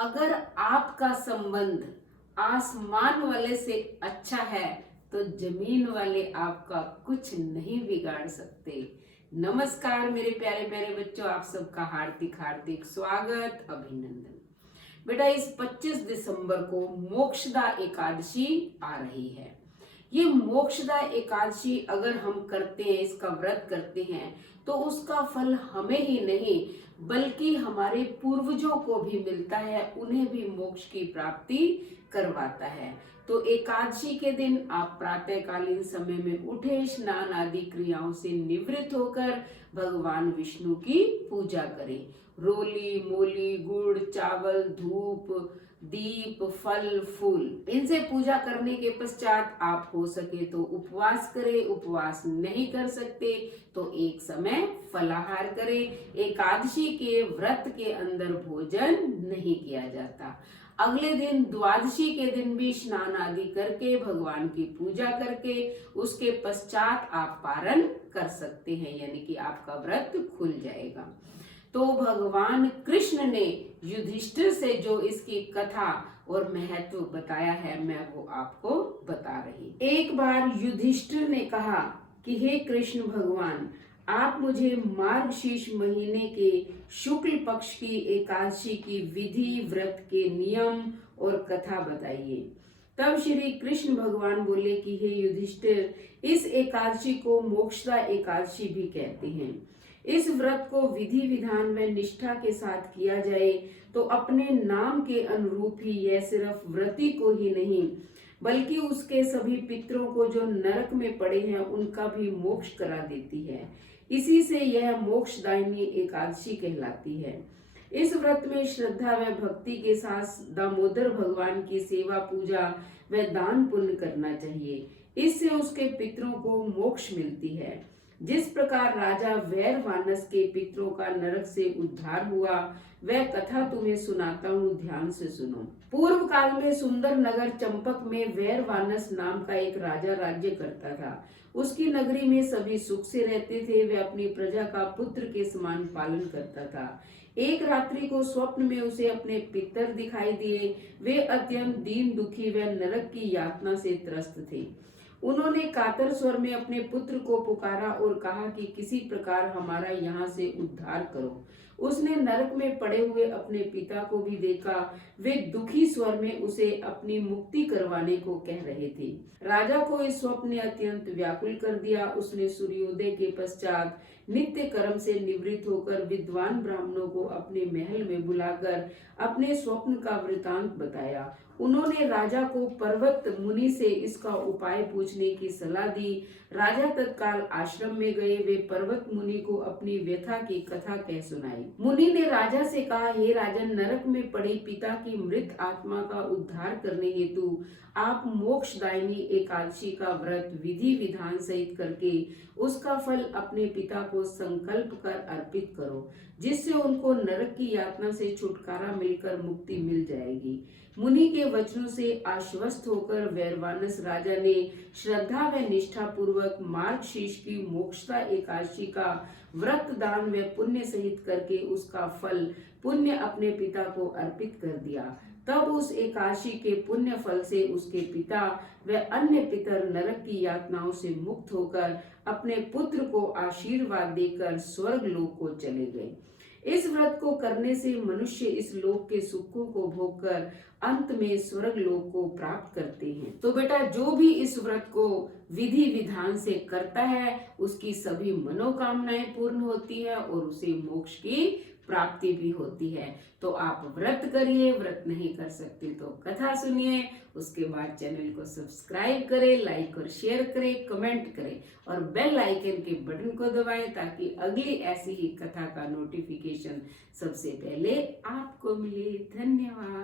अगर आपका संबंध आसमान वाले से अच्छा है तो जमीन वाले आपका कुछ नहीं बिगाड़ सकते। नमस्कार मेरे प्यारे प्यारे बच्चों, आप सबका हार्दिक हार्दिक स्वागत, अभिनंदन। बेटा, इस 25 दिसंबर को मोक्षदा एकादशी आ रही है। ये मोक्षदा एकादशी अगर हम करते हैं, इसका व्रत करते हैं, तो उसका फल हमें ही नहीं बल्कि हमारे पूर्वजों को भी मिलता है, उन्हें भी मोक्ष की प्राप्ति करवाता है। तो एकादशी के दिन आप प्रातःकालीन समय में उठे, स्नान आदि क्रियाओं से निवृत्त होकर भगवान विष्णु की पूजा करें। रोली मोली गुड़ चावल धूप दीप फल फूल इनसे पूजा करने के पश्चात आप हो सके तो उपवास करें। उपवास नहीं कर सकते तो एक समय फलाहार करें। एकादशी के व्रत के अंदर भोजन नहीं किया जाता। अगले दिन द्वादशी के दिन भी स्नान आदि करके भगवान की पूजा करके उसके पश्चात आप पारण कर सकते हैं, यानी कि आपका व्रत खुल जाएगा। तो भगवान कृष्ण ने युधिष्ठिर से जो इसकी कथा और महत्व बताया है, मैं वो आपको बता रही। एक बार युधिष्ठिर ने कहा कि हे कृष्ण भगवान, आप मुझे मार्गशीर्ष महीने के शुक्ल पक्ष की एकादशी की विधि, व्रत के नियम और कथा बताइए। तब श्री कृष्ण भगवान बोले कि हे युधिष्ठिर, इस एकादशी को मोक्षदा एकादशी भी कहते हैं। इस व्रत को विधि विधान व निष्ठा के साथ किया जाए तो अपने नाम के अनुरूप ही यह सिर्फ व्रती को ही नहीं बल्कि उसके सभी पितरों को जो नरक में पड़े हैं उनका भी मोक्ष करा देती है। इसी से यह मोक्षदायिनी एकादशी कहलाती है। इस व्रत में श्रद्धा व भक्ति के साथ दामोदर भगवान की सेवा पूजा व दान पुण्य करना चाहिए। इससे उसके पितरों को मोक्ष मिलती है। जिस प्रकार राजा वैरवानस के पितरों का नरक से उद्धार हुआ, वह कथा तुम्हें सुनाता हूँ, ध्यान से सुनो। पूर्व काल में सुंदर नगर चंपक में वैरवानस नाम का एक राजा राज्य करता था। उसकी नगरी में सभी सुख से रहते थे। वह अपनी प्रजा का पुत्र के समान पालन करता था। एक रात्रि को स्वप्न में उसे अपने पितर दिखाई दिए। वे अत्यंत दीन दुखी व नरक की यातना से त्रस्त थे। उन्होंने कातर स्वर में अपने पुत्र को पुकारा और कहा कि किसी प्रकार हमारा यहाँ से उद्धार करो। उसने नरक में पड़े हुए अपने पिता को भी देखा। वे दुखी स्वर में उसे अपनी मुक्ति करवाने को कह रहे थे। राजा को इस स्वप्न ने अत्यंत व्याकुल कर दिया। उसने सूर्योदय के पश्चात नित्य कर्म से निवृत्त होकर विद्वान ब्राह्मणों को अपने महल में बुलाकर अपने स्वप्न का वृतांत बताया। उन्होंने राजा को पर्वत मुनि से इसका उपाय पूछने की सलाह दी। राजा तत्काल आश्रम में गए। वे पर्वत मुनि को अपनी व्यथा की कथा कह सुनाई। मुनि ने राजा से कहा, हे राजन, नरक में पड़ी पिता की मृत आत्मा का उद्धार करने हेतु आप मोक्षदायिनी एकादशी का व्रत विधि विधान सहित करके उसका फल अपने पिता को संकल्प कर अर्पित करो, जिससे उनको नरक की यातना से छुटकारा मिलकर मुक्ति मिल जाएगी। मुनि के वचनों से आश्वस्त होकर वैरवानस राजा ने श्रद्धा व निष्ठा पूर्वक मार्गशीर्ष की मोक्षदा एकादशी का व्रत दान व पुण्य सहित करके उसका फल पुण्य अपने पिता को अर्पित कर दिया। तब उस एकादशी के पुण्य फल से उसके पिता व अन्य पितर नरक की यातनाओं से मुक्त होकर अपने पुत्र को आशीर्वाद देकर स्वर्ग लोक को चले गए। इस व्रत को करने से मनुष्य इस लोक के सुखों को भोगकर अंत में स्वर्ग लोक को प्राप्त करते हैं। तो बेटा, जो भी इस व्रत को विधि विधान से करता है उसकी सभी मनोकामनाएं पूर्ण होती है और उसे मोक्ष की प्राप्ति भी होती है। तो आप व्रत करिए, व्रत नहीं कर सकते तो कथा सुनिए, उसके बाद चैनल को सब्सक्राइब करें, लाइक और शेयर करें, कमेंट करें और बेल आइकन के बटन को दबाएं ताकि अगली ऐसी ही कथा का नोटिफिकेशन सबसे पहले आपको मिले। धन्यवाद।